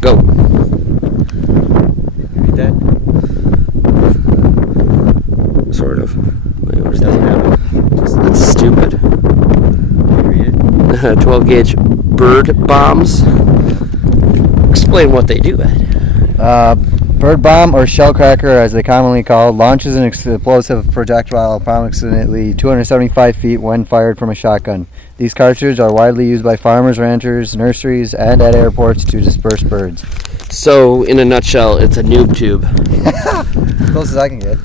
Go. Read that? Sort of. Wait, what does that have? That's stupid. Can you read it? 12 gauge bird bombs. Explain what they do, Ed. Bird bomb, or shell cracker as they commonly called, launches an explosive projectile approximately 275 feet when fired from a shotgun. These cartridges are widely used by farmers, ranchers, nurseries, and at airports to disperse birds. So, in a nutshell, it's a noob tube. As close as I can get.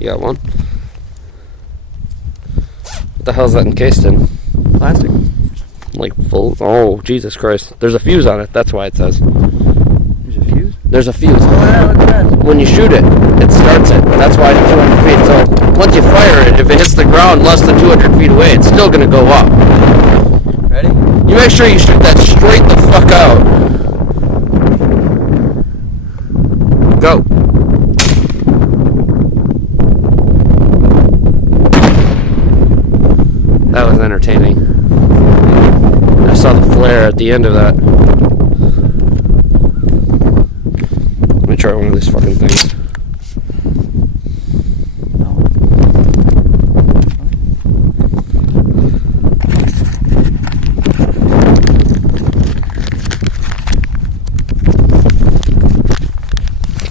You got one? What the hell is that encased in? Plastic. Like full? Oh, Jesus Christ. There's a fuse on it. That's why it says. There's a fuse? There's a fuse. Oh, yeah, look at that. When you shoot it, it starts it. That's why it's 200 feet. So, once you fire it, if it hits the ground less than 200 feet away, it's still going to go up. Ready? You make sure you shoot that straight the fuck out. Go. That was entertaining. I saw the flare at the end of that. Let me try one of these fucking things.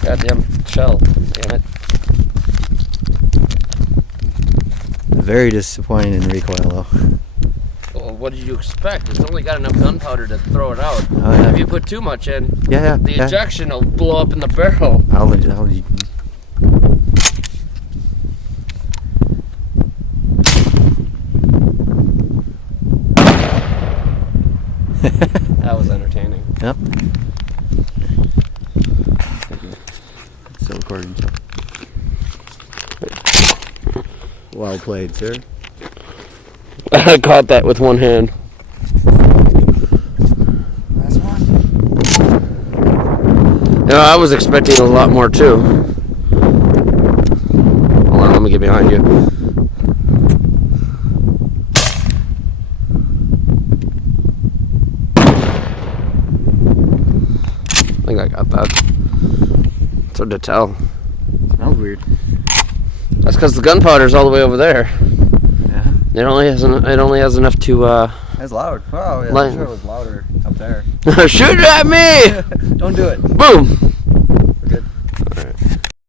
Goddamn shell, damn it. Very disappointing in recoil, though. Well, what did you expect? It's only got enough gunpowder to throw it out. Oh, yeah. If you put too much in, Yeah, the ejection will blow up in the barrel. That was entertaining. Yep. Still recording. Well played, sir. I caught that with one hand. Last one. You know, I was expecting a lot more too. Hold on, let me get behind you. I think I got that. It's hard to tell. Smells weird. That's because the gunpowder's all the way over there. Yeah. It only has enough to That's loud. Wow, yeah, Light. I'm sure it was louder up there. shoot at me! Don't do it. Boom!